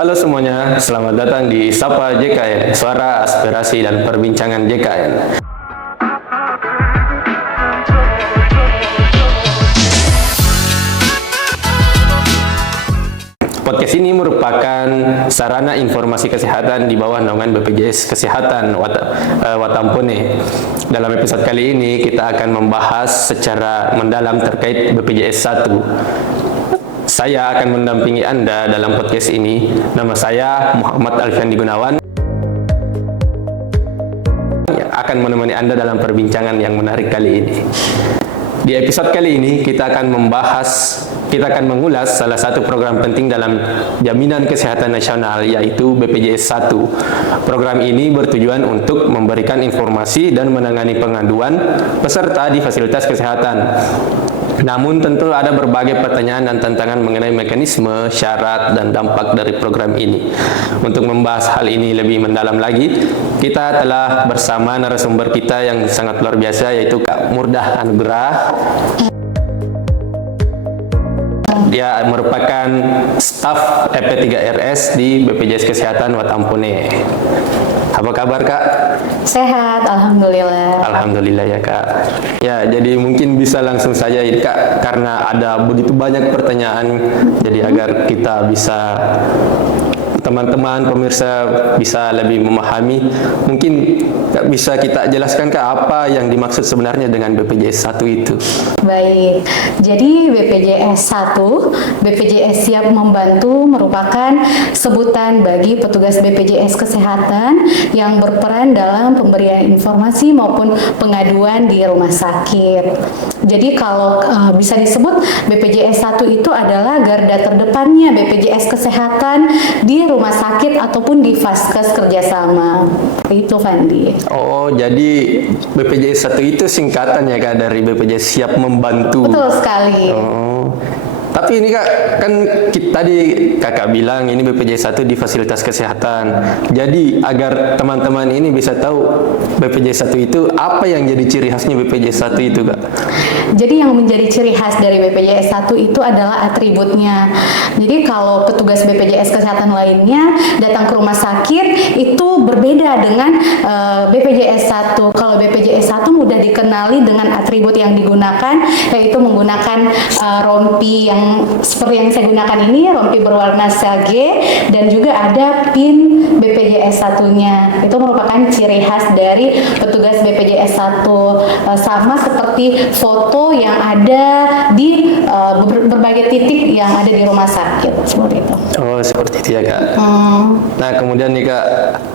Halo semuanya, selamat datang di Sapa JKN, suara aspirasi dan perbincangan JKN. Podcast ini merupakan sarana informasi kesehatan di bawah naungan BPJS Kesehatan Watampone. Dalam episode kali ini kita akan membahas secara mendalam terkait BPJS 1. Saya akan mendampingi Anda dalam podcast ini. Nama saya Muhammad Alfiandi Gunawan yang akan menemani Anda dalam perbincangan yang menarik kali ini. Di episode kali ini kita akan mengulas salah satu program penting dalam jaminan kesehatan nasional, yaitu BPJS 1. Program ini bertujuan untuk memberikan informasi dan menangani pengaduan peserta di fasilitas kesehatan. Namun tentu ada berbagai pertanyaan dan tantangan mengenai mekanisme, syarat, dan dampak dari program ini. Untuk membahas hal ini lebih mendalam lagi, kita telah bersama narasumber kita yang sangat luar biasa, yaitu Kak Murdah Anugrah. Dia merupakan staf EP3RS di BPJS Kesehatan Watampone. Apa kabar Kak? Sehat, Alhamdulillah. Alhamdulillah ya Kak. Ya, jadi mungkin bisa langsung saja ya Kak, karena ada begitu banyak pertanyaan, jadi agar kita bisa, teman-teman pemirsa bisa lebih memahami, mungkin Kak bisa kita jelaskan Kak apa yang dimaksud sebenarnya dengan BPJS 1 itu? Baik, jadi BPJS 1, BPJS Siap Membantu merupakan sebutan bagi petugas BPJS Kesehatan yang berperan dalam pemberian informasi maupun pengaduan di rumah sakit. Jadi kalau bisa disebut BPJS 1 itu adalah garda terdepannya BPJS Kesehatan di rumah sakit ataupun di vaskes kerjasama. Itu Fandi. Oh, jadi BPJS 1 itu singkatan ya Kak dari BPJS Siap Membantu. Betul sekali. Oh. Tapi ini Kak, kan tadi Kakak bilang ini BPJS 1 di fasilitas kesehatan. Jadi agar teman-teman ini bisa tahu BPJS 1 itu apa yang jadi ciri khasnya BPJS 1 itu Kak? Jadi yang menjadi ciri khas dari BPJS 1 itu adalah atributnya. Jadi kalau petugas BPJS Kesehatan lainnya datang ke rumah sakit itu berbeda dengan BPJS 1. Kalau BPJS 1 mudah dikenali dengan atribut yang digunakan, yaitu menggunakan rompi yang seperti yang saya gunakan ini, rompi berwarna sage, dan juga ada pin BPJS 1-nya. Itu merupakan ciri khas dari petugas BPJS 1. Sama seperti foto yang ada di berbagai titik yang ada di rumah sakit, seperti itu. Oh, seperti itu ya Kak. Nah, kemudian nih Kak,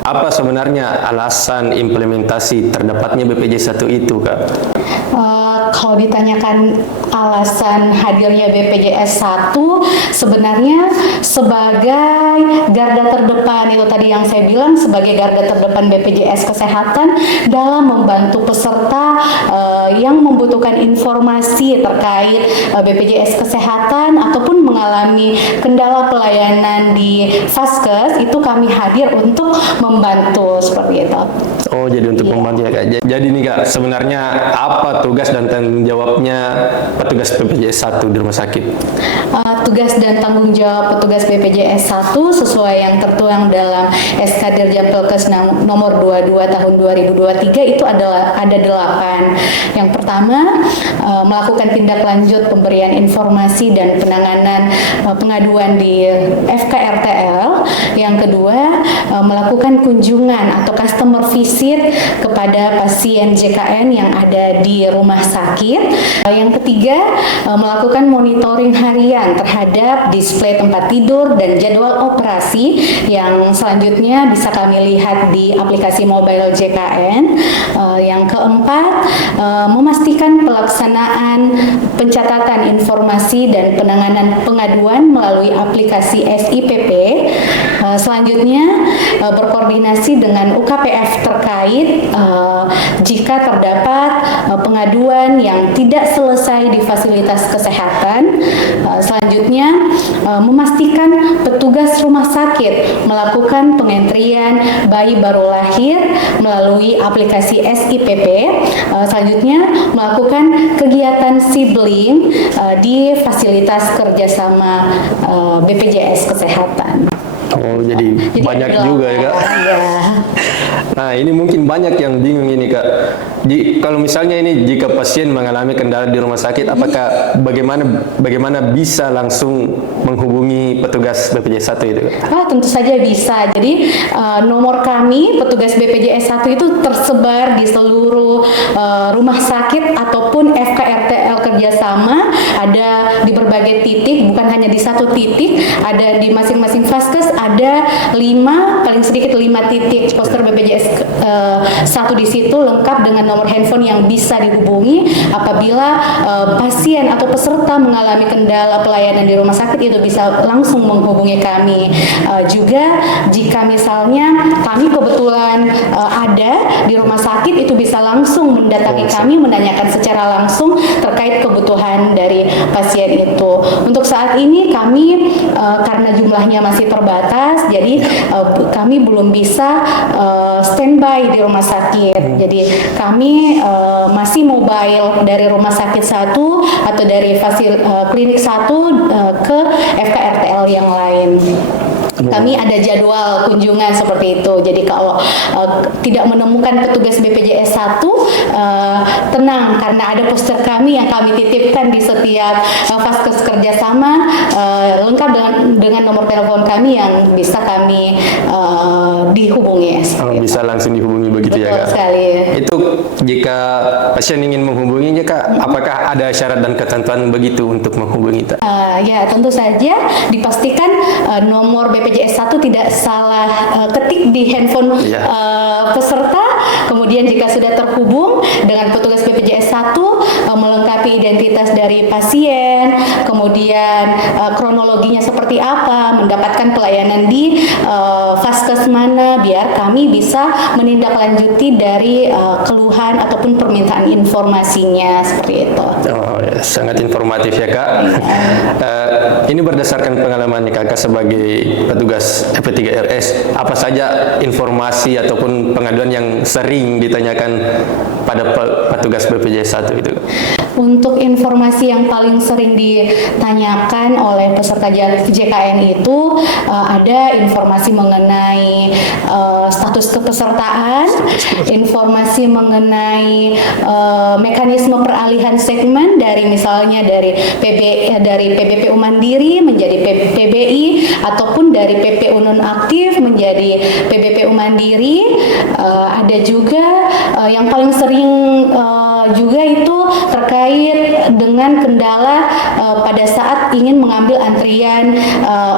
apa sebenarnya alasan implementasi terdapatnya BPJS 1 itu Kak? Kalau ditanyakan alasan hadirnya BPJS 1, sebenarnya sebagai garda terdepan, itu tadi yang saya bilang, sebagai garda terdepan BPJS Kesehatan dalam membantu peserta yang membutuhkan informasi terkait BPJS Kesehatan ataupun mengalami kendala pelayanan di vaskes, itu kami hadir untuk membantu, seperti itu. Oh, jadi untuk membantu ya Kak. Jadi nih Kak, sebenarnya apa tugas dan tanggung jawabnya petugas BPJS 1 di rumah sakit? Tugas dan tanggung jawab petugas BPJS 1 sesuai yang tertuang dalam SK Dirjen Pelkes nomor 22 tahun 2023 itu ada 8. Yang pertama, melakukan tindak lanjut pemberian informasi dan penanganan pengaduan di FKRTL. Yang kedua, melakukan kunjungan atau customer visit kepada pasien JKN yang ada di rumah sakit. Yang ketiga, melakukan monitoring harian terhadap display tempat tidur dan jadwal operasi yang selanjutnya bisa kami lihat di aplikasi mobile JKN. Yang keempat, memastikan pelaksanaan pencatatan informasi dan penanganan pengaduan melalui aplikasi SIPP. Selanjutnya, berkoordinasi dengan UKPF terkait jika terdapat pengaduan yang tidak selesai di fasilitas kesehatan. Selanjutnya, memastikan petugas rumah sakit melakukan pengentrian bayi baru lahir melalui aplikasi SIPP. Selanjutnya, melakukan kegiatan sibling di fasilitas kerjasama BPJS Kesehatan. Oh, jadi banyak ada juga ya, Kak. Iya. Nah, ini mungkin banyak yang bingung ini, Kak. Kalau misalnya ini jika pasien mengalami kendala di rumah sakit, apakah bagaimana bisa langsung menghubungi petugas BPJS 1 itu, Kak? Tentu saja bisa. Jadi nomor kami petugas BPJS 1 itu tersebar di seluruh rumah sakit ataupun FKRTL kerjasama, ada di berbagai titik, bukan hanya di satu titik, ada di masing-masing vaskes, ada paling sedikit 5 titik poster BPJS 1 di situ, lengkap dengan nomor handphone yang bisa dihubungi apabila pasien atau peserta mengalami kendala pelayanan di rumah sakit, itu bisa langsung menghubungi kami. Juga jika misalnya kami kebetulan ada di rumah sakit, itu bisa langsung mendatangi kami, menanyakan secara langsung terkait kebutuhan dari pasien itu. Untuk saat ini kami karena jumlahnya masih terbatas, jadi kami belum bisa standby di rumah sakit. Jadi kami masih mobile dari rumah sakit satu atau dari klinik satu ke FKRTL yang lain. Kami ada jadwal kunjungan seperti itu. Jadi kalau tidak menemukan petugas BPJS 1, tenang, karena ada poster kami yang kami titipkan di setiap vaskes kerjasama, lengkap dengan nomor telepon kami yang bisa kami dihubungi. Bisa langsung dihubungi begitu. Betul ya, Kak? Sekali. Itu jika pasien ingin menghubunginya, Kak, apakah ada syarat dan ketentuan begitu untuk menghubungi, Kak? Ya, tentu saja dipastikan nomor BPJS 1 tidak salah ketik di handphone peserta. Kemudian jika sudah terhubung dengan petugas BPJS 1, melengkapi identitas dari pasien, kemudian kronologinya seperti apa, mendapatkan pelayanan di vaskes mana, biar kami bisa menindaklanjuti dari keluhan ataupun permintaan informasinya, seperti itu. Oh, ya, sangat informatif ya, Kak. Ini berdasarkan pengalamannya Kakak sebagai petugas FP3RS, apa saja informasi ataupun pengaduan yang sering ditanyakan pada petugas BPJS 1 itu? Untuk informasi yang paling sering ditanyakan oleh peserta JKN itu ada informasi mengenai status kepesertaan, informasi mengenai mekanisme peralihan segmen dari misalnya dari PBPU Mandiri menjadi PBI, ataupun dari PPU nonaktif menjadi PBPU Mandiri. Ada juga yang paling sering juga itu terkait dengan kendala pada saat ingin mengambil antrian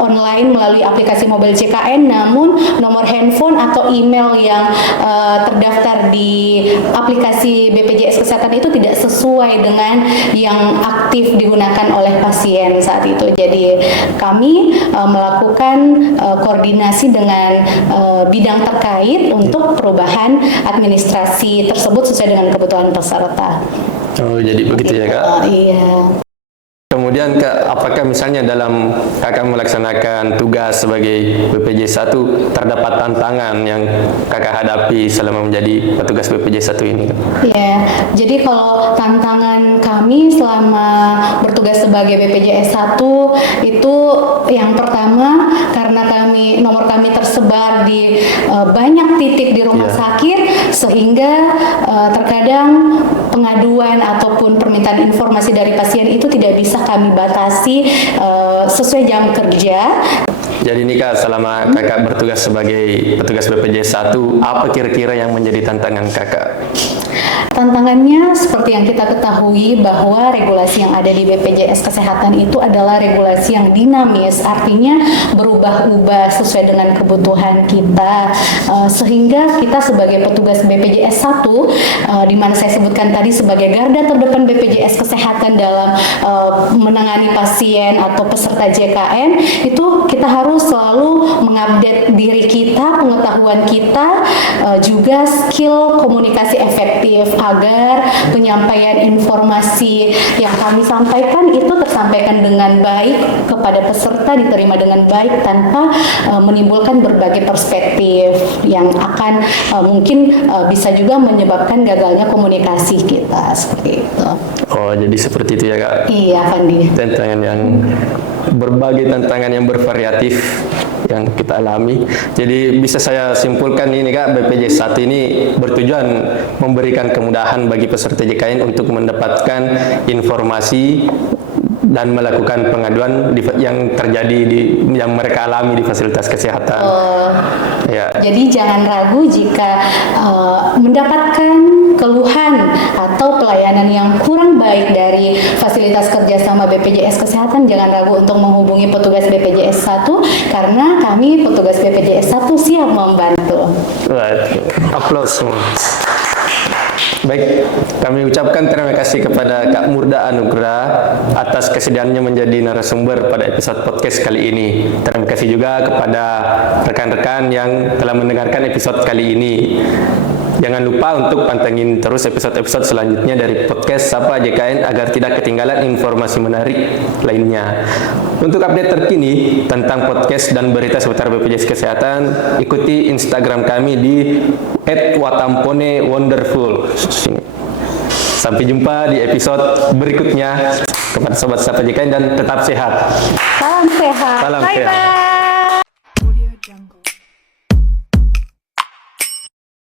online melalui aplikasi mobile JKN, namun nomor handphone atau email yang terdaftar di aplikasi BPJS Kesehatan itu tidak sesuai dengan yang aktif digunakan oleh pasien saat itu. Jadi kami melakukan koordinasi dengan bidang terkait untuk perubahan administrasi tersebut sesuai dengan kebutuhan peserta. Oh, jadi begitu ya, Kak? Iya. Kemudian, Kak, apakah misalnya dalam Kakak melaksanakan tugas sebagai BPJS 1 terdapat tantangan yang Kakak hadapi selama menjadi petugas BPJS 1 ini? Ya, jadi kalau tantangan kami selama bertugas sebagai BPJS 1 itu yang pertama, karena nomor kami tersebar di banyak titik di rumah sakit, sehingga terkadang pengaduan ataupun permintaan informasi dari pasien itu tidak bisa kami batasi sesuai jam kerja. Jadi nih, Kak, selama Kakak bertugas sebagai petugas BPJS 1, apa kira-kira yang menjadi tantangan Kakak? Tantangannya seperti yang kita ketahui bahwa regulasi yang ada di BPJS Kesehatan itu adalah regulasi yang dinamis, artinya berubah-ubah sesuai dengan kebutuhan kita, sehingga kita sebagai petugas BPJS 1, di mana saya sebutkan tadi sebagai garda terdepan BPJS Kesehatan dalam menangani pasien atau peserta JKN, itu kita harus selalu mengupdate diri kita, pengetahuan kita, juga skill komunikasi efektif, agar penyampaian informasi yang kami sampaikan itu tersampaikan dengan baik kepada peserta, diterima dengan baik tanpa menimbulkan berbagai perspektif yang akan mungkin bisa juga menyebabkan gagalnya komunikasi kita, seperti itu. Oh, jadi seperti itu ya, Kak? Iya, Fandi. Tantangan yang berbagai tantangan yang bervariatif yang kita alami. Jadi bisa saya simpulkan ini Kak, BPJS 1 ini bertujuan memberikan kemudahan bagi peserta JKN untuk mendapatkan informasi dan melakukan pengaduan yang terjadi yang mereka alami di fasilitas kesehatan. Ya. Jadi jangan ragu jika mendapatkan keluhan atau pelayanan yang kurang baik dari fasilitas kerjasama BPJS Kesehatan, jangan ragu untuk menghubungi petugas BPJS 1 karena kami petugas BPJS 1 siap membantu. Right. Aplaus semua. Baik, kami ucapkan terima kasih kepada Kak Murda Anugrah atas kesediaannya menjadi narasumber pada episode podcast kali ini. Terima kasih juga kepada rekan-rekan yang telah mendengarkan episode kali ini. Jangan lupa untuk pantengin terus episode-episode selanjutnya dari podcast Sapa JKN agar tidak ketinggalan informasi menarik lainnya. Untuk update terkini tentang podcast dan berita seputar BPJS Kesehatan, ikuti Instagram kami di @watamponewonderful. Sampai jumpa di episode berikutnya. Kepada Sobat Sapa JKN dan tetap sehat. Salam sehat. Salam Bye sehat. bye.